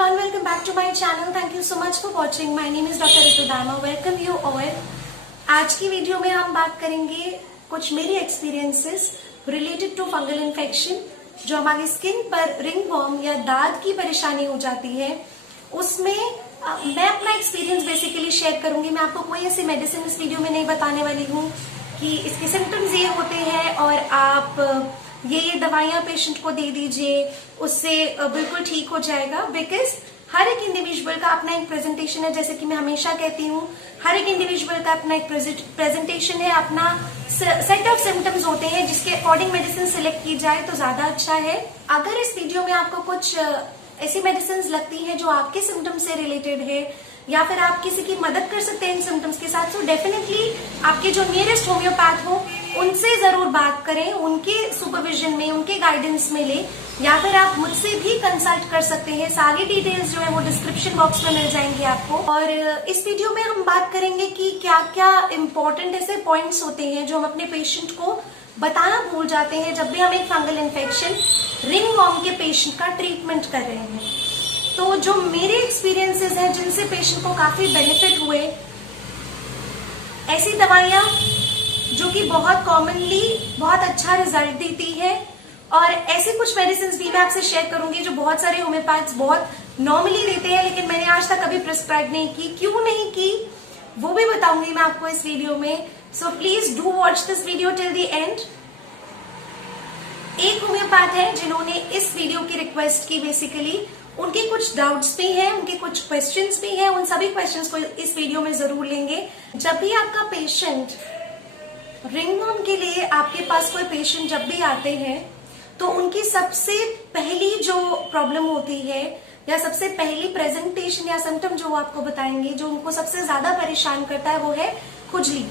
everyone, welcome back to my channel. Thank you so much for watching. My name is Dr. Ritu Dayma. Welcome you all. आज की video में हम बात करेंगे कुछ मेरी experiences related to fungal infection जो हमारी स्किन पर रिंगवर्म या दाद की परेशानी हो जाती है। उसमें मैं अपना एक्सपीरियंस बेसिकली शेयर करूंगी। मैं आपको कोई ऐसी मेडिसिन इस वीडियो में नहीं बताने वाली हूँ कि इसके सिम्टम्स ये होते हैं और आप ये दवाइयां पेशेंट को दे दीजिए, उससे बिल्कुल ठीक हो जाएगा। बिकॉज हर एक इंडिविजुअल का अपना एक प्रेजेंटेशन है। जैसे कि मैं हमेशा कहती हूँ, हर एक इंडिविजुअल का अपना एक प्रेजेंटेशन है, अपना सेट ऑफ सिम्टम्स होते हैं जिसके अकॉर्डिंग मेडिसिन सिलेक्ट की जाए तो ज्यादा अच्छा है। अगर इस वीडियो में आपको कुछ ऐसी मेडिसिन लगती है जो आपके सिम्टम्स से रिलेटेड है या फिर आप किसी की मदद कर सकते हैं इन सिम्टम्स के साथ, तो डेफिनेटली आपके जो नियरेस्ट होम्योपैथ हो उनसे जरूर बात करें, उनके सुपरविजन में, उनके गाइडेंस में ले, या फिर आप मुझसे भी कंसल्ट कर सकते हैं। सारी डिटेल्स जो है वो डिस्क्रिप्शन बॉक्स में मिल जाएंगी आपको। और इस वीडियो में हम बात करेंगे कि क्या क्या इम्पोर्टेंट ऐसे पॉइंट्स होते हैं जो हम अपने पेशेंट को बताना भूल जाते हैं जब भी हम एक फंगल इन्फेक्शन रिंगवर्म के पेशेंट का ट्रीटमेंट कर रहे हैं। तो जो मेरे एक्सपीरियंसेस हैं जिनसे पेशेंट को काफी बेनिफिट हुए, ऐसी दवाइयां जो कि बहुत कॉमनली बहुत अच्छा रिजल्ट देती है, और ऐसी कुछ मेडिसिन भी मैं आपसे शेयर करूंगी जो बहुत सारे होम्योपैथ्स बहुत नॉर्मली देते हैं लेकिन मैंने आज तक कभी प्रिस्क्राइब नहीं की। क्यों नहीं की वो भी बताऊंगी मैं आपको इस वीडियो में। So please do watch this video till the end. एक होम्योपैथ है जिन्होंने इस वीडियो की रिक्वेस्ट की, बेसिकली उनके कुछ डाउट्स भी हैं, उनके कुछ क्वेश्चंस भी हैं। उन सभी क्वेश्चंस को इस वीडियो में जरूर लेंगे। जब भी आपका पेशेंट रिंगवर्म के लिए आपके पास कोई पेशेंट जब भी आते हैं तो उनकी सबसे पहली जो प्रॉब्लम होती है या सबसे पहली प्रेजेंटेशन या सिम्टम जो वो आपको बताएंगे, जो उनको सबसे ज्यादा परेशान करता है, वो है खुजली।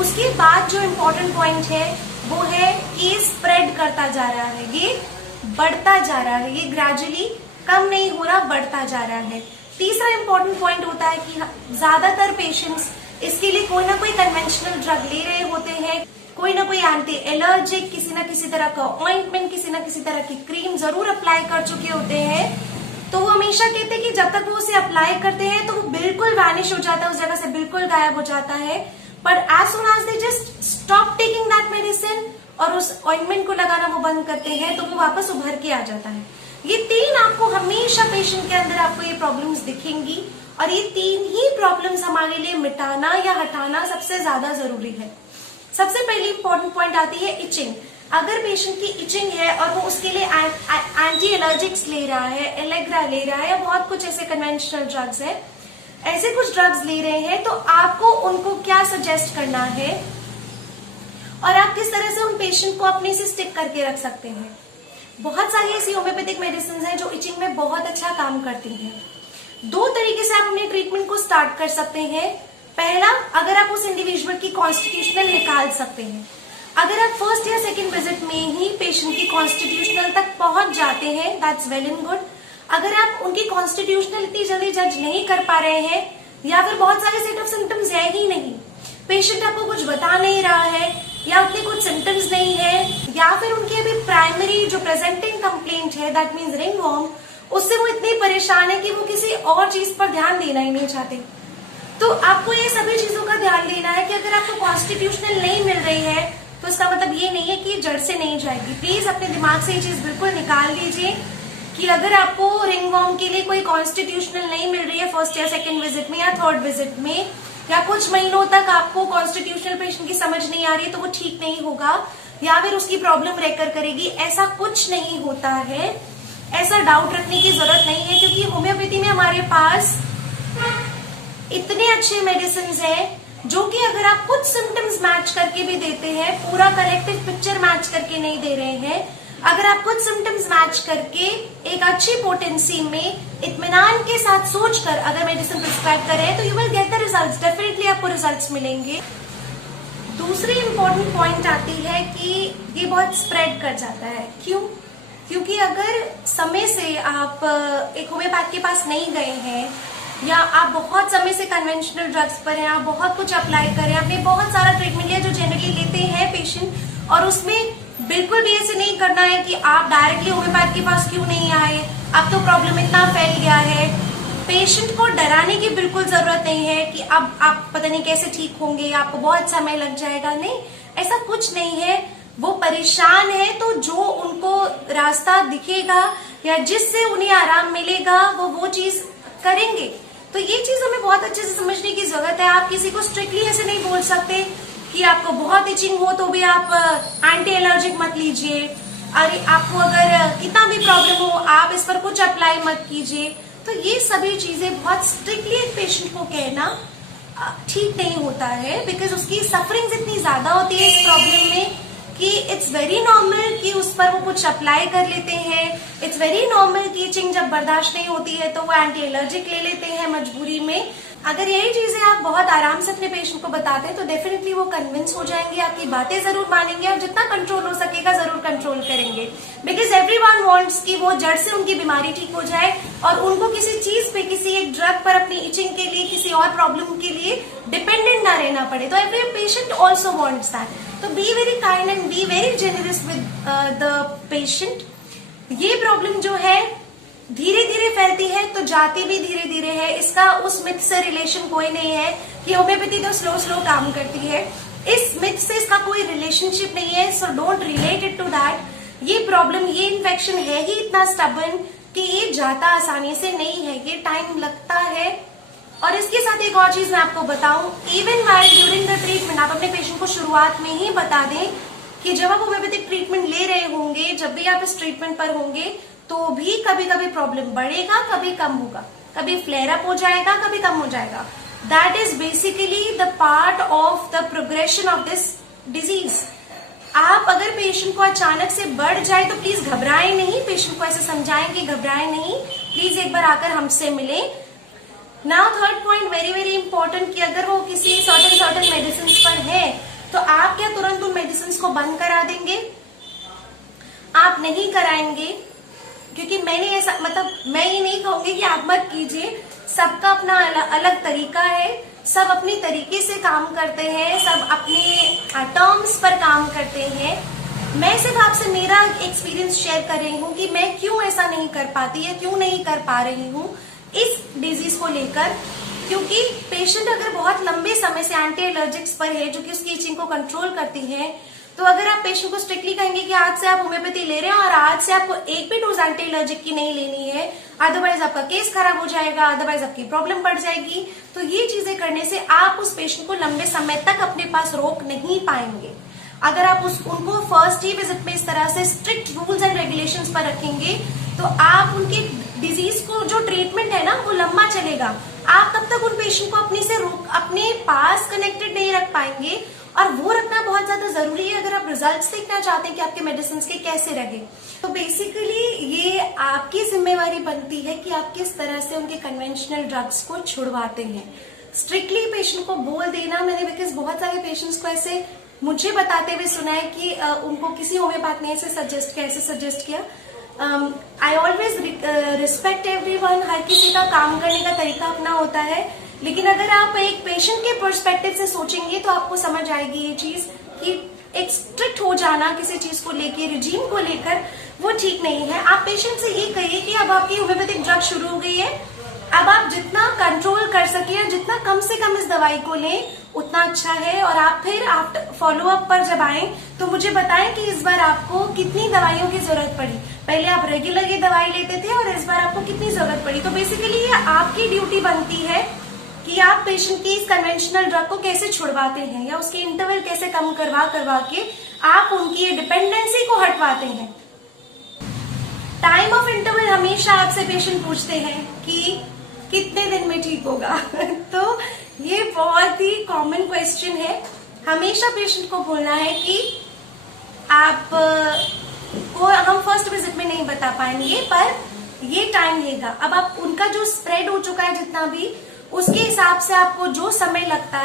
उसके बाद जो इम्पोर्टेंट पॉइंट है वो है कि ये स्प्रेड करता जा रहा है, ये बढ़ता जा रहा है, ये ग्रेजुअली कम नहीं हो रहा, बढ़ता जा रहा है। तीसरा इम्पोर्टेंट पॉइंट होता है कि ज्यादातर पेशेंट्स इसके लिए कोई ना कोई कन्वेंशनल ड्रग ले रहे होते हैं, कोई ना कोई एंटी एलर्जिक, किसी ना किसी तरह का ऑइंटमेंट, किसी ना किसी तरह की क्रीम जरूर अप्लाई कर चुके होते हैं। तो वो हमेशा कहते हैं कि जब तक वो उसे अप्लाई करते हैं तो वो बिल्कुल वैनिश हो जाता है, उस जगह से बिल्कुल गायब हो जाता है। पर as soon as they just stop taking that medicine और उस ऑइंटमेंट को लगाना वो बंद करते हैं तो वो वापस उभर के आ जाता है। ये तीन आपको हमेशा पेशेंट के अंदर आपको ये प्रॉब्लम्स दिखेंगी, और ये तीन ही प्रॉब्लम्स हमारे लिए मिटाना या हटाना सबसे ज्यादा जरूरी है। सबसे पहली इंपॉर्टेंट पॉइंट आती है इचिंग। अगर पेशेंट की इचिंग है और वो उसके लिए एंटी एलर्जिक्स ले रहा है, एलेग्रा ले रहा है, या बहुत कुछ ऐसे कन्वेंशनल ड्रग्स है, ऐसे कुछ ड्रग्स ले रहे हैं, तो आपको उनको क्या सजेस्ट करना है और आप किस तरह से उन पेशेंट को अपने से स्टिक करके रख सकते हैं। बहुत सारी ऐसी होम्योपैथिक मेडिसिन हैं जो इचिंग में बहुत अच्छा काम करती हैं। दो तरीके से आप अपने ट्रीटमेंट को स्टार्ट कर सकते हैं। पहला, अगर आप उस इंडिविजुअल की कॉन्स्टिट्यूशनल निकाल सकते हैं, अगर आप फर्स्ट या सेकंड विजिट में ही पेशेंट की कॉन्स्टिट्यूशनल तक पहुंच जाते हैं, दैट्स वेल एंड गुड। अगर आप उनकी कॉन्स्टिट्यूशनल इतनी जल्दी जज नहीं कर पा रहे हैं, या फिर बहुत सारे सेट ऑफ सिम्टम्स है ही नहीं, पेशेंट आपको कुछ बता नहीं रहा है, या उतने कुछ सिम्टम्स नहीं है, या फिर उनकी अभी प्राइमरी जो प्रेजेंटिंग कंप्लेंट है, दैट मीन्स रिंगवर्म, उससे वो इतनी परेशान है कि वो किसी और चीज पर ध्यान देना ही नहीं चाहते, तो आपको ये सभी चीजों का ध्यान देना है कि अगर आपको कॉन्स्टिट्यूशनल नहीं मिल रही है तो इसका मतलब ये नहीं है कि जड़ से नहीं जाएगी। प्लीज अपने दिमाग से ये चीज बिल्कुल निकाल दीजिए कि अगर आपको रिंगवर्म के लिए कोई कॉन्स्टिट्यूशनल नहीं मिल रही है फर्स्ट या सेकेंड विजिट में या थर्ड विजिट में, या कुछ महीनों तक आपको कॉन्स्टिट्यूशनल पेशेंट की समझ नहीं आ रही है, तो वो ठीक नहीं होगा या फिर उसकी प्रॉब्लम रेकर करेगी। ऐसा कुछ नहीं होता है, ऐसा डाउट रखने की जरूरत नहीं है, क्योंकि होम्योपैथी में हमारे पास इतने अच्छे मेडिसिन हैं जो कि अगर आप कुछ सिम्टम्स मैच करके भी देते हैं, पूरा कलेक्टिव पिक्चर मैच करके नहीं दे रहे हैं, अगर आप कुछ सिम्टम्स मैच करके एक अच्छी पोटेंसी में इत्मीनान के साथ सोचकर अगर मेडिसिन प्रिस्क्राइब करें तो you will get the results. Definitely आपको रिजल्ट्स मिलेंगे। दूसरी इंपॉर्टेंट पॉइंट आती है कि ये बहुत स्प्रेड कर जाता है। क्यों? क्योंकि अगर समय से आप एक होम्योपैथ के पास नहीं गए हैं, या आप बहुत समय से कन्वेंशनल ड्रग्स पर हैं, आप बहुत कुछ अप्लाई करें, आपने बहुत सारा ट्रीटमेंट लिया जो जनरली लेते हैं पेशेंट, और उसमें बिल्कुल भी ऐसे नहीं करना है कि आप डायरेक्टली होम्योपैथ के पास क्यों नहीं आए, अब तो प्रॉब्लम इतना फैल गया है। पेशेंट को डराने की बिल्कुल जरूरत नहीं है कि अब आप पता नहीं कैसे ठीक होंगे, आपको बहुत समय लग जाएगा। नहीं, ऐसा कुछ नहीं है। वो परेशान है तो जो उनको रास्ता दिखेगा या जिससे उन्हें आराम मिलेगा वो चीज करेंगे। तो ये चीज हमें बहुत अच्छे से समझने की जरूरत है। आप किसी को स्ट्रिक्टली ऐसे नहीं बोल सकते कि आपको बहुत इचिंग हो तो भी आप एंटी एलर्जिक मत लीजिए, अरे आपको अगर कितना भी प्रॉब्लम हो आप इस पर कुछ अप्लाई मत कीजिए। तो ये सभी चीजें बहुत स्ट्रिक्टली एक पेशेंट को कहना ठीक नहीं होता है, बिकॉज उसकी सफरिंग्स इतनी ज्यादा होती है इस प्रॉब्लम में कि इट्स वेरी नॉर्मल कि उस पर वो कुछ अप्लाई कर लेते हैं। इट्स वेरी नॉर्मल कि इचिंग जब बर्दाश्त नहीं होती है तो वो एंटी एलर्जिक ले लेते हैं मजबूरी में। अगर यही चीजें आप बहुत आराम से अपने पेशेंट को बताते हैं तो डेफिनेटली वो कन्विंस हो जाएंगे, आपकी बातें जरूर मानेंगे और जितना कंट्रोल हो सकेगा जरूर कंट्रोल करेंगे। बिकॉज एवरीवन वांट्स कि वो जड़ से उनकी बीमारी ठीक हो जाए और उनको किसी चीज पे, किसी एक ड्रग पर अपनी इचिंग के लिए, किसी और प्रॉब्लम के लिए डिपेंडेंट ना रहना पड़े। तो every patient also wants that. तो be very kind and be very generous with the patient. ये प्रॉब्लम जो है धीरे धीरे फैलती है तो जाती भी धीरे धीरे है। इसका उस मिथ से रिलेशन कोई नहीं है कि होम्योपैथी तो स्लो स्लो काम करती है। इस मिथ से इसका कोई रिलेशनशिप नहीं है। So don't relate it to that. ये प्रॉब्लम, ये इन्फेक्शन है ही इतना स्टबर्न कि ये जाता आसानी से नहीं है, ये टाइम लगता है। और इसके साथ एक और चीज मैं आपको बताऊं, even while during the treatment आप अपने पेशेंट को शुरुआत में ही बता दें कि जब आप होम्योपैथिक ट्रीटमेंट ले रहे होंगे, जब भी आप इस ट्रीटमेंट पर होंगे तो भी कभी कभी प्रॉब्लम बढ़ेगा, कभी कम होगा, कभी फ्लेयर अप हो जाएगा, कभी कम हो जाएगा। That is basically the part of the progression of this disease. आप अगर पेशेंट को अचानक से बढ़ जाए तो प्लीज घबराएं नहीं। पेशेंट को ऐसे समझाएं कि घबराएं नहीं, प्लीज एक बार आकर हमसे मिले। Now third point very very important कि अगर वो किसी सर्टेन मेडिसिन पर है तो आप क्या तुरंत उन मेडिसिन को बंद करा देंगे? आप नहीं कराएंगे, क्योंकि मैंने ऐसा, मतलब मैं ये नहीं कहूंगी कि आप मत कीजिए। सबका अपना अलग तरीका है, सब अपनी तरीके से काम करते हैं, सब अपने टर्म्स पर काम करते हैं। मैं सिर्फ आपसे मेरा एक्सपीरियंस शेयर कर रही हूँ कि मैं क्यों ऐसा नहीं कर पाती है, क्यों नहीं कर पा रही हूँ इस डिजीज को लेकर। क्योंकि पेशेंट अगर बहुत लंबे समय से एंटी एलर्जिक्स पर है जो कि उसकी इचिंग को कंट्रोल करती है, तो अगर आप पेशेंट को स्ट्रिक्टली कहेंगे कि आज से आप होम्योपैथी ले रहे हैं और आज से आपको एक भी डोज एंटी एलर्जिक की नहीं लेनी है, अदरवाइज आपका केस खराब हो जाएगा, अदरवाइज आपकी प्रॉब्लम बढ़ जाएगी, तो ये चीजें करने से आप उस पेशेंट को लंबे समय तक अपने पास रोक नहीं पाएंगे। अगर आप उनको फर्स्ट ही विजिट में इस तरह से स्ट्रिक्ट रूल्स एंड रेगुलेशंस पर रखेंगे तो आप उनकी डिजीज को, जो ट्रीटमेंट है ना, वो लंबा चलेगा। आप तब तक उन पेशेंट को अपने पास कनेक्टेड नहीं रख पाएंगे, और वो रखना बहुत ज्यादा जरूरी है अगर आप रिजल्ट्स देखना चाहते हैं कि आपके मेडिसिन के कैसे रहे। तो बेसिकली ये आपकी जिम्मेवारी बनती है कि आप किस तरह से उनके कन्वेंशनल ड्रग्स को छुड़वाते हैं। स्ट्रिक्टली पेशेंट को बोल देना, मैंने बिकॉज बहुत सारे पेशेंट्स को ऐसे मुझे बताते हुए सुना है कि उनको किसी होम्योपैथ ने ऐसे सजेस्ट किया। I always respect everyone. हर किसी का काम करने का तरीका अपना होता है, लेकिन अगर आप एक पेशेंट के पर्सपेक्टिव से सोचेंगे तो आपको समझ आएगी ये चीज कि एक स्ट्रिक्ट हो जाना किसी चीज को लेकर, रिजीम को लेकर, वो ठीक नहीं है। आप पेशेंट से ये कहिए कि अब आपकी होम्योपैथिक ड्रग शुरू हो गई है, अब आप जितना कंट्रोल कर सके, जितना कम से कम इस दवाई को लें उतना अच्छा है। और आप फिर फॉलो अप पर जब आए तो मुझे बताएं कि इस बार आपको कितनी दवाइयों की जरूरत पड़ी। पहले आप रेगुलर ये दवाई लेते थे और इस बार आपको कितनी जरूरत पड़ी। तो बेसिकली ये आपकी ड्यूटी बनती है कि आप पेशेंट की इस कन्वेंशनल ड्रग को कैसे छुड़वाते हैं या उसके इंटरवल कैसे कम करवा के आप उनकी डिपेंडेंसी को हटवाते हैं। टाइम ऑफ इंटरवल हमेशा आपसे पेशेंट पूछते हैं कि कितने दिन में ठीक होगा तो ये बहुत ही कॉमन क्वेश्चन है। हमेशा पेशेंट को बोलना है कि आप को हम फर्स्ट विजिट में नहीं बता पाएंगे, पर ये टाइम लेगा। अब आप उनका जो स्प्रेड हो चुका है जितना भी, उसके हिसाब से आपको जो समय लगता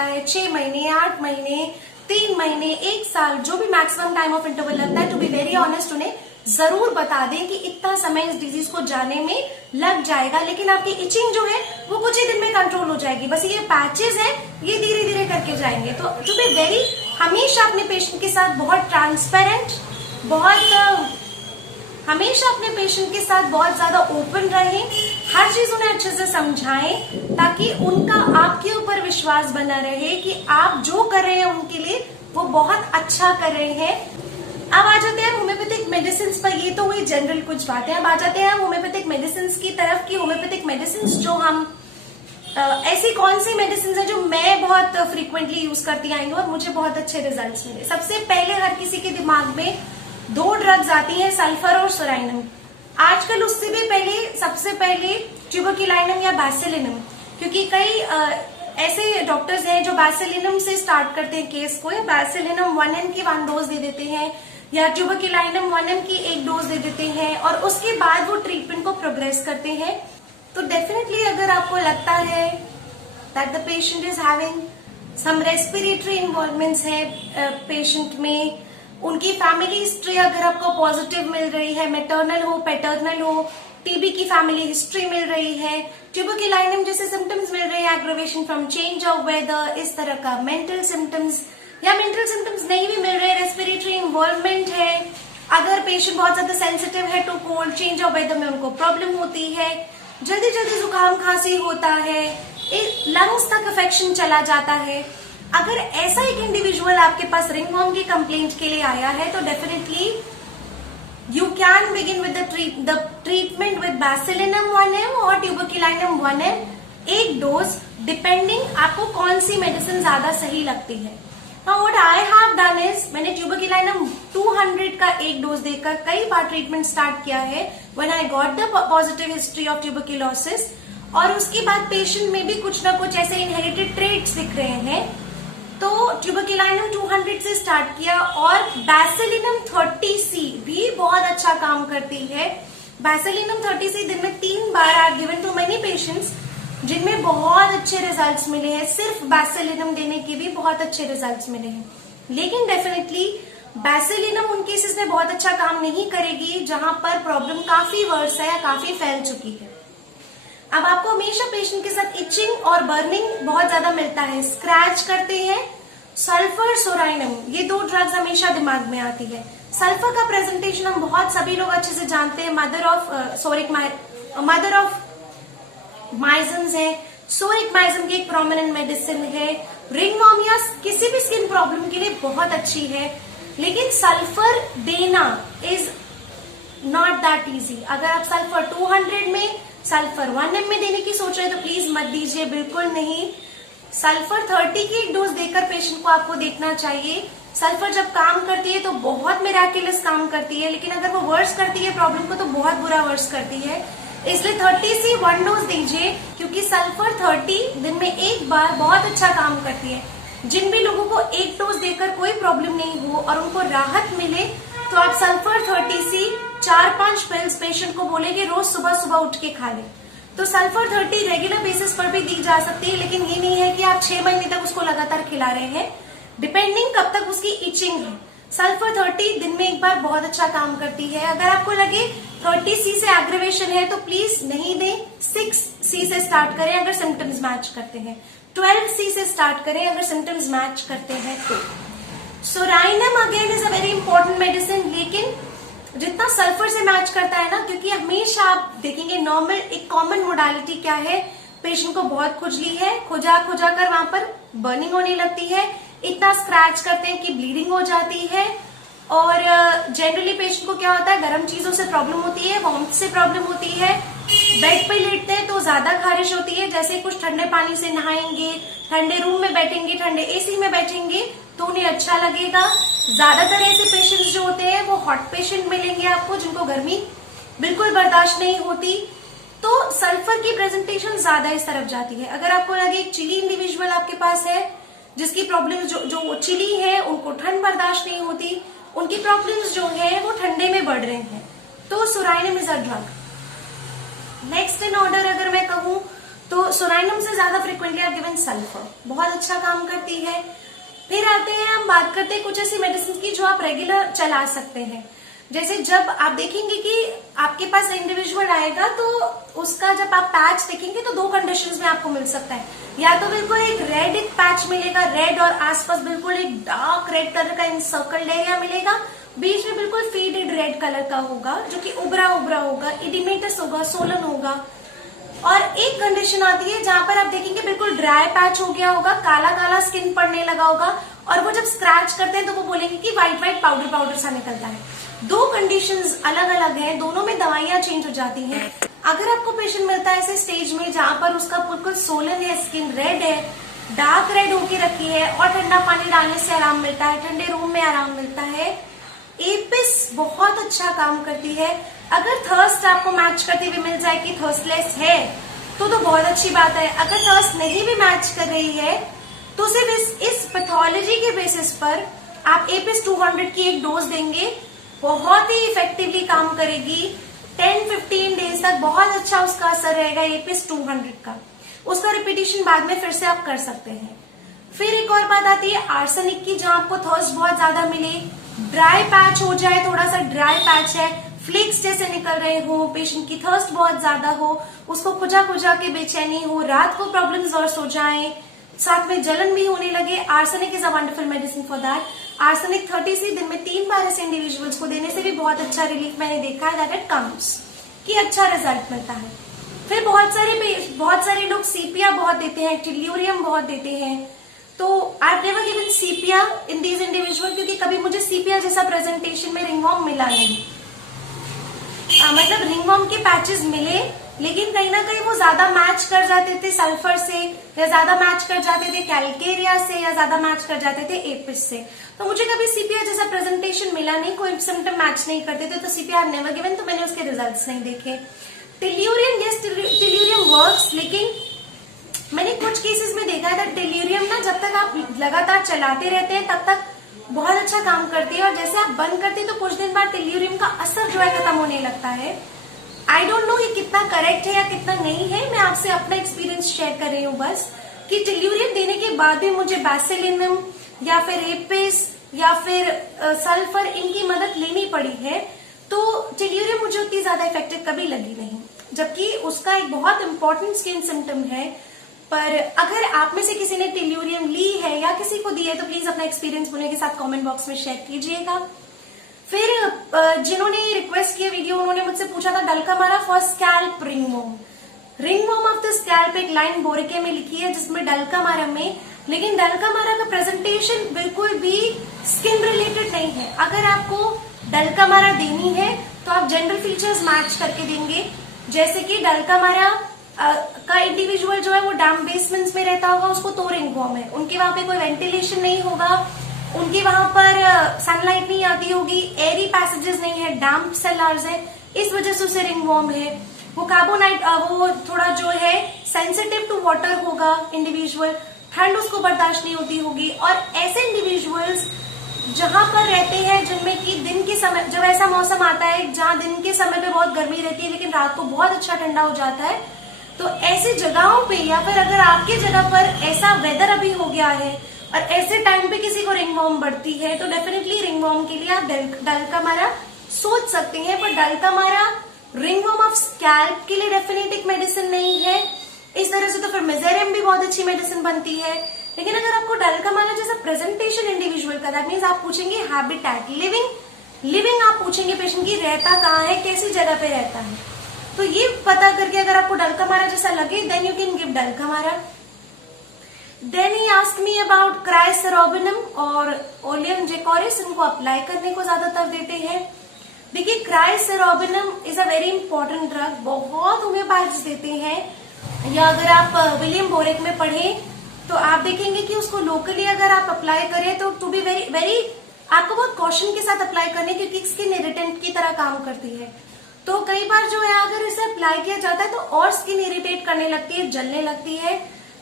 है 6 महीने, 8 महीने, 3 महीने, 1 साल, जो भी मैक्सिमम टाइम ऑफ इंटरवल लगता है, टू बी वेरी ऑनेस्ट उन्हें जरूर बता दें कि इतना समय इस डिजीज को जाने में लग जाएगा, लेकिन आपकी इचिंग जो है वो कुछ ही दिन में कंट्रोल हो जाएगी। बस ये पैचेस है, ये धीरे धीरे करके जाएंगे। तो टू बी वेरी हमेशा अपने पेशेंट के साथ बहुत ट्रांसपेरेंट, हमेशा अपने पेशेंट के साथ बहुत ज्यादा ओपन रहें, हर चीज उन्हें अच्छे से समझाएं ताकि उनका आपके ऊपर विश्वास बना रहे कि आप जो कर रहे हैं उनके लिए वो बहुत अच्छा कर रहे हैं। अब आ जाते हैं होम्योपैथिक मेडिसिन पर। ये तो हुई जनरल कुछ बातें। अब आ जाते हैं होम्योपैथिक मेडिसिन की तरफ कि होम्योपैथिक मेडिसिन जो हम ऐसी कौन सी मेडिसिन है जो मैं बहुत फ्रीक्वेंटली यूज करती आई हूँ और मुझे बहुत अच्छे रिजल्ट्स मिले। सबसे पहले हर किसी के दिमाग में दो ड्रग्स आती हैं, सल्फर और सोराइनम। आजकल उससे भी पहले सबसे पहले ट्यूबरक्युलिनम या बैसिलिनम, क्योंकि कई ऐसे डॉक्टर्स हैं जो बैसिलिनम से स्टार्ट करते हैं केस को। बैसिलिनम 1 mg की 1 डोज दे देते हैं या ट्यूबरक्युलिनम 1 mg की 1 डोज दे देते हैं और उसके बाद वो ट्रीटमेंट को प्रोग्रेस करते हैं। तो डेफिनेटली अगर आपको लगता है that the patient is having some respiratory involvements है पेशेंट में, उनकी फैमिली हिस्ट्री अगर आपको पॉजिटिव मिल रही है, मैटरनल हो पैटर्नल हो, टीबी की फैमिली हिस्ट्री मिल रही है, ट्यूबरक्युलिनम जैसे सिम्टम्स मिल रहे हैं, aggravation from change of weather, इस तरह का मेंटल सिम्टम्स या मेंटल सिम्टम्स नहीं भी मिल रहे, रेस्पिरेटरी इन्वॉल्वमेंट है, अगर पेशेंट बहुत ज्यादा सेंसिटिव है to cold, change of weather में उनको प्रॉब्लम होती है, जल्दी जल्दी जुकाम खांसी होता है, लंग्स तक अफेक्शन चला जाता है, अगर ऐसा एक इंडिविजुअल आपके पास रिंगवर्म की कंप्लेंट के लिए आया है तो definitely you can begin with the treatment with bacillinum 1 mg और ट्यूबरक्युलिनम 1 mg, 1 डोज, डिपेंडिंग आपको कौन सी मेडिसिन ज्यादा सही लगती है। Now what I have done is मैंने ट्यूबरक्युलिनम 200 का 1 डोज देकर कई बार ट्रीटमेंट स्टार्ट किया है when I got the positive history of tuberculosis, और उसके बाद पेशेंट में भी कुछ ना कुछ ऐसे इनहेरिटेड ट्रेट्स दिख रहे हैं तो ट्यूबरक्युलिनम 200 से स्टार्ट किया और बैसिलिनम 30C भी बहुत अच्छा काम करती है। बैसिलिनम 30C दिन में 3 बार are given to many patients जिनमें बहुत अच्छे रिजल्ट्स मिले हैं। सिर्फ बैसिलिनम देने के भी बहुत अच्छे रिजल्ट्स मिले हैं, लेकिन डेफिनेटली बैसिलिनम उन केसेस में बहुत अच्छा काम नहीं करेगी जहां पर प्रॉब्लम काफी वर्स है या काफी फैल चुकी है। अब आपको हमेशा पेशेंट के साथ इचिंग और बर्निंग बहुत ज्यादा मिलता है, स्क्रैच करते हैं। सल्फर सोराइनम ये 2 ड्रग्स हमेशा दिमाग में आती है। सल्फर का प्रेजेंटेशन हम बहुत सभी लोग अच्छे से जानते हैं, मदर ऑफ माइजन्स है, सोरिक माइजन की एक प्रोमिनेंट मेडिसिन है, रिंगवर्म या किसी भी स्किन प्रॉब्लम के लिए बहुत अच्छी है, लेकिन सल्फर देना इज नॉट दैट इजी। अगर आप सल्फर 200 में सल्फर 1 mg में देने की सोच रहे हैं तो प्लीज मत दीजिए, बिल्कुल नहीं। सल्फर 30 की 1 डोज देकर पेशेंट को आपको देखना चाहिए। सल्फर जब काम करती है तो बहुत मिराकुलस काम करती है, लेकिन अगर वो वर्स करती है प्रॉब्लम को तो बहुत बुरा वर्स करती है। इसलिए 30C 1 डोज दीजिए, क्योंकि सल्फर 30 दिन में 1 बार बहुत अच्छा काम करती है। जिन भी लोगों को 1 डोज देकर कोई प्रॉब्लम नहीं हो और उनको राहत मिले तो आप सल्फर 30C 4-5 पिल्स पेशेंट को बोले कि रोज सुबह सुबह उठ के खा ले। तो सल्फर 30 रेगुलर बेसिस पर भी दी जा सकती है, लेकिन ये नहीं है कि आप 6 महीने तक उसको लगातार खिला रहे हैं, डिपेंडिंग कब तक उसकी इचिंग है। सल्फर 30 दिन में 1 बार बहुत अच्छा काम करती है। अगर आपको लगे 30C से एग्रेवेशन है तो प्लीज नहीं दें, 6C से स्टार्ट करें अगर सिम्टम्स मैच करते हैं, 12C से स्टार्ट करें अगर सिम्टम्स मैच करते हैं तो। Psorinum again is a very important medicine, लेकिन जितना सल्फर से मैच करता है ना, क्योंकि हमेशा आप देखेंगे नॉर्मल एक कॉमन मोडालिटी क्या है, पेशेंट को बहुत खुजली है, खुजा कर वहां पर बर्निंग होने लगती है, इतना स्क्रैच करते हैं कि ब्लीडिंग हो जाती है, और जनरली पेशेंट को क्या होता है, गर्म चीजों से प्रॉब्लम होती है, वार्मथ से प्रॉब्लम होती है, बेड पे लेटते हैं तो ज्यादा खारिश होती है, जैसे कुछ ठंडे पानी से नहाएंगे, ठंडे रूम में बैठेंगे, ठंडे एसी में बैठेंगे तो उन्हें अच्छा लगेगा। ज्यादातर ऐसे पेशेंट्स जो होते हैं वो हॉट पेशेंट मिलेंगे आपको, जिनको गर्मी बिल्कुल बर्दाश्त नहीं होती, तो सल्फर की प्रेजेंटेशन ज्यादा इस तरफ जाती है। अगर आपको लगे एक चिली इंडिविजुअल आपके पास है जिसकी प्रॉब्लम जो चिली है, उनको ठंड बर्दाश्त नहीं होती, उनकी प्रॉब्लम्स जो है वो ठंडे में बढ़ रहे हैं, तो psorinum is a drug. Next in order अगर मैं कहूं तो सोराइनम से ज्यादा फ्रिक्वेंटली आप गिवन सल्फर, बहुत अच्छा काम करती है। फिर आते हैं, हम बात करते हैं कुछ ऐसी मेडिसिन की जो आप रेगुलर चला सकते हैं। जैसे जब आप देखेंगे कि आपके पास इंडिविजुअल आएगा तो उसका जब आप पैच देखेंगे तो दो कंडीशंस में आपको मिल सकता है, या तो बिल्कुल एक रेड एक पैच मिलेगा, रेड और आसपास बिल्कुल एक डार्क रेड कलर का इंसर्कल्ड एरिया मिलेगा, बीच में बिल्कुल फेडेड रेड कलर का होगा जो कि उभरा उभरा होगा, इडिमेटस होगा, सोलन होगा। और एक कंडीशन आती है जहां पर आप देखेंगे बिल्कुल ड्राई पैच हो गया होगा, काला काला स्किन पड़ने लगा होगा, और वो जब स्क्रैच करते हैं तो वो बोलेंगे कि व्हाइट व्हाइट पाउडर पाउडर सा निकलता है। दो कंडीशंस अलग अलग हैं, दोनों में दवाइयां चेंज हो जाती हैं। अगर आपको पेशेंट मिलता है ऐसे स्टेज में जहां पर उसका बिल्कुल सोलन है, स्किन रेड है, डार्क रेड होके रखी है और ठंडा पानी डालने से आराम मिलता है, ठंडे रूम में आराम मिलता है, एपिस बहुत अच्छा काम करती है। अगर थर्स्ट आपको मैच करती हुई मिल जाए कि थर्स्टलेस है तो बहुत अच्छी बात है। अगर थर्स्ट नहीं भी मैच कर रही है तो सिर्फ इस पैथोलॉजी के बेसिस पर आप एपिस 200 की एक डोज देंगे, बहुत ही इफेक्टिवली काम करेगी। 10-15 डेज तक बहुत अच्छा उसका असर रहेगा एपिस 200 का। उसका रिपीटिशन बाद में फिर से आप कर सकते हैं। फिर एक और बात आती है आर्सेनिक की, जहां आपको थर्स्ट बहुत ज्यादा मिले, ड्राई पैच हो जाए, थोड़ा सा ड्राई पैच है, फ्लेक्स जैसे निकल रहे हो, पेशेंट की थर्स्ट बहुत ज्यादा हो, उसको खुजा खुजा के बेचैनी हो, रात को प्रॉब्लम्स वर्स हो जाए, साथ में जलन भी होने लगे, arsenic is a wonderful medicine for that. Arsenic 30 दिन में 3 बार ऐसे इंडिविजुअल्स को देने से भी बहुत अच्छा रिलीफ मैंने देखा है, दैट इट कम्स, कि अच्छा रिजल्ट मिलता है। फिर बहुत सारे लोग सीपिया बहुत देते हैं, टिल्यूरियम बहुत देते हैं। तो आई have never given sepia in these individual, क्योंकि कभी मुझे सीपिया जैसा प्रेजेंटेशन में रिंगवर्म मिला नहीं। मतलब रिंगवर्म के पैचेस मिले, लेकिन कहीं ना कहीं वो ज्यादा मैच कर जाते थे सल्फर से, या ज्यादा मैच कर जाते थे कैल्केरिया से, या ज्यादा मैच कर जाते थे एपिस से। तो मुझे कभी सीपिया जैसा प्रेजेंटेशन मिला नहीं, कोई सिम्टम मैच नहीं करते थे, तो सीपिया आई हैव नेवर गिवन, तो मैंने उसके रिजल्ट्स नहीं देखे। टिल्यूरियम, यस टिल्यूरियम वर्क्स, लेकिन मैंने कुछ केसेस में देखा है टिल्यूरियम ना जब तक आप लगातार चलाते रहते हैं तब तक बहुत अच्छा काम करती है, और जैसे आप बंद करते हैं तो कुछ दिन बाद टिल्यूरियम का असर जो है खत्म होने लगता है। आई डोंट नो ये कितना करेक्ट है या कितना नहीं है, मैं आपसे अपना एक्सपीरियंस शेयर कर रही हूँ बस, कि टिल्यूरियम देने के बाद भी मुझे बैसिलिनम या फिर एपिस या फिर सल्फर इनकी मदद लेनी पड़ी है, तो टिल्यूरियम मुझे उतनी ज्यादा इफेक्टिव कभी लगी नहीं, जबकि उसका एक बहुत इंपॉर्टेंट स्किन सिम्टम है। पर अगर आप में से किसी ने टिल्यूरियम ली है या किसी को दी है तो प्लीज अपना एक्सपीरियंस मुझे के साथ कमेंट बॉक्स में शेयर कीजिएगा। फिर जिन्होंने रिक्वेस्ट किया वीडियो, उन्होंने मुझसे पूछा था dulcamara for scalp ringworm. Ringworm of the scalp एक लाइन बोरिके में लिखी है जिसमें डलकामारा में, लेकिन डलकामारा का प्रेजेंटेशन बिल्कुल भी स्किन रिलेटेड नहीं है। अगर आपको डलकामारा देनी है तो आप जनरल फीचर्स मैच करके देंगे, जैसे कि डलकामारा का इंडिविजुअल जो है वो डैम बेसमेंट्स में रहता होगा, उसको तो रिंगवर्म है, उनके वहां पे कोई वेंटिलेशन नहीं होगा, उनके वहां पर सनलाइट नहीं आती होगी, एयरी पैसेजेस नहीं है, डैम्प सेलर्स है, इस वजह से उसे रिंगवर्म है। वो कार्बोनाइट वो थोड़ा जो है सेंसिटिव टू वाटर होगा इंडिविजुअल, ठंड उसको बर्दाश्त नहीं होती होगी। और ऐसे इंडिविजुअल्स जहां पर रहते हैं जिनमें कि दिन के समय, जब ऐसा मौसम आता है जहां दिन के समय पे बहुत गर्मी रहती है लेकिन रात को बहुत अच्छा ठंडा हो जाता है, तो ऐसी जगहों पे, या फिर अगर आपकी जगह पर ऐसा वेदर अभी हो गया है और ऐसे टाइम पे किसी को रिंगवर्म बढ़ती है, तो डेफिनेटली रिंगवर्म के लिए आप डलकामारा सोच सकते हैं। पर डलकामारा रिंगवर्म ऑफ स्कैल्प के लिए डेफिनेटिव मेडिसिन नहीं है। इस तरह से तो फिर मेजेरियम भी बहुत अच्छी मेडिसिन बनती है, लेकिन अगर आपको डलकामारा जैसा प्रेजेंटेशन इंडिविजुअल का, दैट मीन्स आप पूछेंगे हैबिटेट, लिविंग आप पूछेंगे पेशेंट की रहता कहाँ है, कैसी जगह पे रहता है, तो ये पता करके अगर आपको डलकामारा जैसा लगे then you can give dulcamara. Then he ask me about chrysarobinum और ओलियम जेकोरिस, इनको अप्लाई करने को ज्यादातर देते हैं। देखिए chrysarobinum is a very important drug, बहुत होम्योपैथिस्ट देते हैं, या अगर आप विलियम बोरेक में पढ़े तो आप देखेंगे कि उसको लोकली अगर आप अप्लाई करें तो टू बी वेरी आपको बहुत कॉशन के साथ अप्लाई करने, क्योंकि स्किन इरिटेंट की तरह काम करती है। तो कई बार जो है अगर इसे अप्लाई किया जाता है तो और स्किन इरिटेट करने लगती है, जलने लगती है,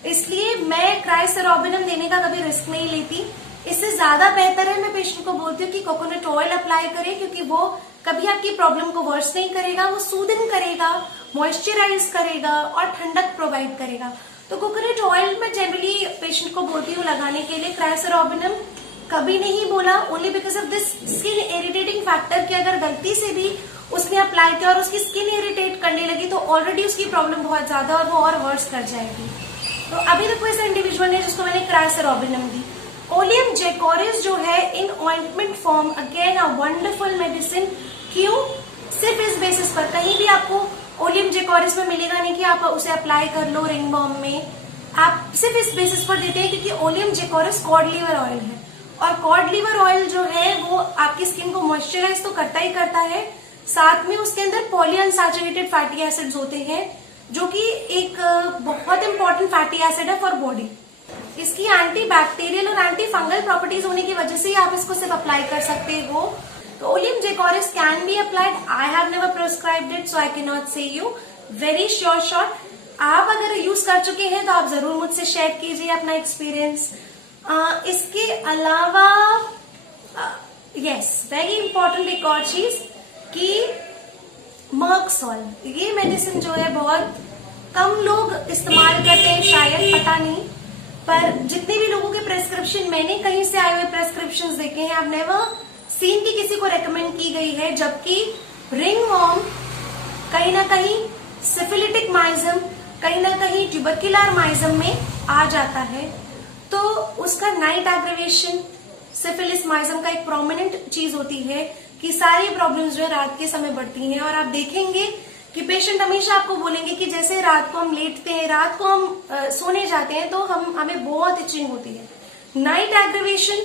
इसलिए मैं क्राइसेरोबिनम देने का कभी रिस्क नहीं लेती। इससे ज्यादा बेहतर है मैं पेशेंट को बोलती हूँ कि कोकोनट ऑयल अप्लाई करें, क्योंकि वो कभी आपकी प्रॉब्लम को वर्स नहीं करेगा, वो सूदिंग करेगा, मॉइस्चराइज करेगा और ठंडक प्रोवाइड करेगा। तो कोकोनट ऑयल में जनरली पेशेंट को बोलती हूँ लगाने के लिए। क्राइसेरोबिनम कभी नहीं बोला, only because of this skin irritating factor, कि अगर गलती से भी उसने अप्लाई किया और उसकी स्किन इरिटेट करने लगी तो ऑलरेडी उसकी प्रॉब्लम बहुत ज्यादा और वो और वर्स कर जाएगी। तो अभी देखो इस इंडिविजुअल ने जिसको मैंने क्राइसरोबिनम दी, ओलियम जेकोरिस जो है in ointment form, again a wonderful medicine. क्यों? सिर्फ इस बेसिस पर, कहीं भी आपको ओलियम जेकोरिस में मिलेगा नहीं कि आप उसे अप्लाई कर लो रिंगवर्म में, आप सिर्फ इस बेसिस पर देते हैं क्योंकि ओलियम जेकोरिस कॉड लीवर ऑयल है, और कॉड लीवर ऑयल जो है वो आपकी स्किन को मॉइस्चराइज तो करता ही करता है, साथ में उसके अंदर पॉलीअनसैचुरेटेड फैटी एसिड्स होते हैं जो कि एक बहुत इंपॉर्टेंट फैटी एसिड है फॉर बॉडी। इसकी एंटी बैक्टीरियल और एंटी फंगल प्रॉपर्टीज होने की वजह से आप इसको सिर्फ अप्लाई कर सकते हो। तो oleum jecoris can be applied, I have never prescribed it so I can not say you very sure shot. आप अगर यूज कर चुके हैं तो आप जरूर मुझसे शेयर कीजिए अपना एक्सपीरियंस। इसके अलावा यस, वेरी इंपॉर्टेंट एक और चीज कि मर्कसॉल, ये मेडिसिन जो है बहुत कम लोग इस्तेमाल करते हैं, शायद पता नहीं, पर जितने भी लोगों के प्रेस्क्रिप्शन मैंने कहीं से आए हुए प्रेस्क्रिप्शंस देखे हैं, आई हैव नेवर सीन की किसी को रेकमेंड की गई है, जबकि रिंगवर्म कहीं ना कहीं सिफिलिटिक माइजम, कहीं ना कहीं ट्यूबरकुलर माइजम में आ जाता है। तो उसका नाइट एग्रीवेशन सिफिलिस माइजम का एक प्रोमिनेंट चीज होती है कि सारी प्रॉब्लम्स जो है रात के समय बढ़ती हैं, और आप देखेंगे कि पेशेंट हमेशा आपको बोलेंगे कि जैसे रात को हम लेटते हैं, रात को हम सोने जाते हैं तो हमें बहुत इचिंग होती है। Night aggravation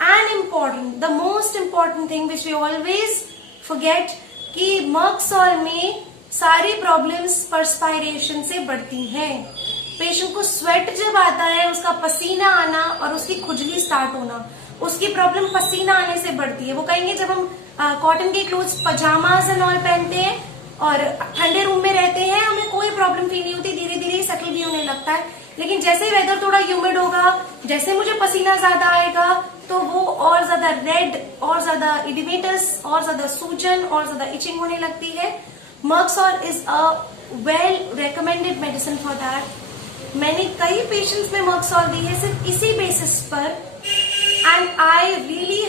and important, the most important thing which we always forget कि मर्कसॉल में सारी प्रॉब्लम्स पर्सपायरेशन से बढ़ती हैं। पेशेंट को स्वेट जब आता है, उसका पसीना आना और उसकी खुजली स्टार्ट होना, उसकी प्रॉब्लम पसीना आने से बढ़ती है। वो कहेंगे जब हम कॉटन के क्लोथ्स, पजामाज एंड ऑल पहनते हैं और ठंडे रूम में रहते हैं, हमें कोई प्रॉब्लम फील नहीं होती, धीरे धीरे सेटल भी होने लगता है। लेकिन जैसे वेदर थोड़ा ह्यूमिड होगा, जैसे मुझे पसीना ज्यादा आएगा तो वो और ज्यादा रेड, और ज्यादा इडिमेटस, और ज्यादा सूजन, और ज्यादा इचिंग होने लगती है। Merc sol is a well recommended medicine for that. मैंने कई पेशेंट्स में मर्कसॉल दी है सिर्फ इसी बेसिस पर, and I really,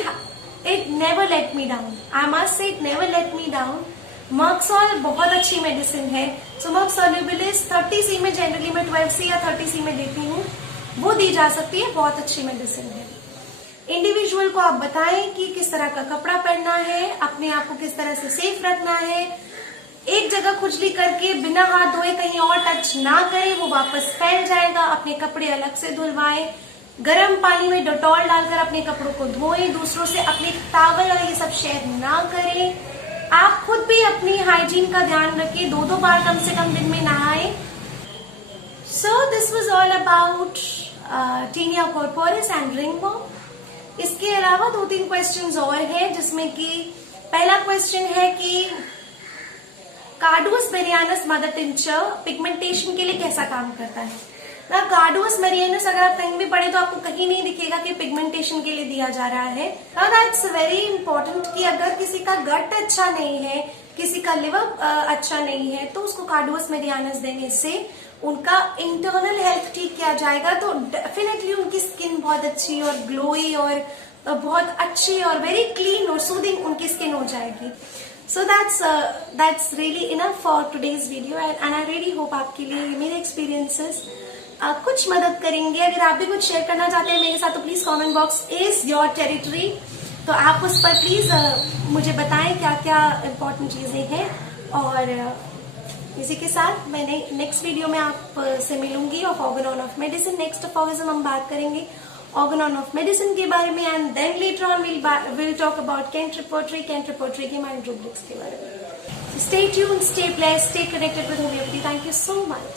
it never let me down, I must say it never let me down. Merc sol बहुत अच्छी मेडिसिन है। सो मर्कसॉल्युबिलिस 30C में जनरली मैं 12C या 30C में देती हूँ, वो दी जा सकती है, बहुत अच्छी मेडिसिन है। इंडिविजुअल को आप बताएं कि किस तरह का कपड़ा पहनना है, अपने आप को किस तरह से सेफ रखना है, एक जगह खुजली करके बिना हाथ धोए कहीं और टच ना करें, वो वापस फैल जाएगा। अपने कपड़े अलग से धुलवाएं, गर्म पानी में डेटॉल डालकर अपने कपड़ों को धोएं, दूसरों से अपने टॉवल और ये सब शेयर ना करें। आप खुद भी अपनी हाइजीन का ध्यान रखें, 2-2 बार कम से कम दिन में नहाएं। So this was all about tinea corporis and ringworm. इसके अलावा 2-3 क्वेश्चंस और हैं, जिसमें कि पहला क्वेश्चन है कि कार्डुअस मेरियानस मदर टिंचर पिगमेंटेशन के लिए कैसा काम करता है। ना कार्डुअस मेरियानस अगर आप कहीं भी पढ़े तो आपको कहीं नहीं दिखेगा कि पिगमेंटेशन के लिए दिया जा रहा है। नाउ दैट्स वेरी इंपॉर्टेंट कि अगर किसी का गट अच्छा नहीं है, किसी का लिवर अच्छा नहीं है, तो उसको कार्डुअस मेरियानस देने से उनका इंटरनल हेल्थ ठीक किया जाएगा, तो डेफिनेटली उनकी स्किन बहुत अच्छी और ग्लोई और बहुत अच्छी और वेरी क्लीन और सूदिंग उनकी स्किन हो जाएगी। So that's really enough for today's video, and I really hope आपके लिए मेरे experiences कुछ मदद करेंगे। अगर आप भी कुछ शेयर करना चाहते हैं मेरे साथ तो please comment box is your territory, तो आप उस पर प्लीज मुझे बताएं क्या क्या इम्पोर्टेंट चीजें हैं। और इसी के साथ मैं नेक्स्ट वीडियो में आप से मिलूंगी of organon of medicine. Next of हम बात करेंगे ऑर्गेनॉन ऑफ मेडिसिन के बारे में, and then later on will talk about Kent repertory के माइंड रूब्रिक्स के बारे में। Stay tuned, stay blessed, stay connected with homoeopathy. Thank you so much.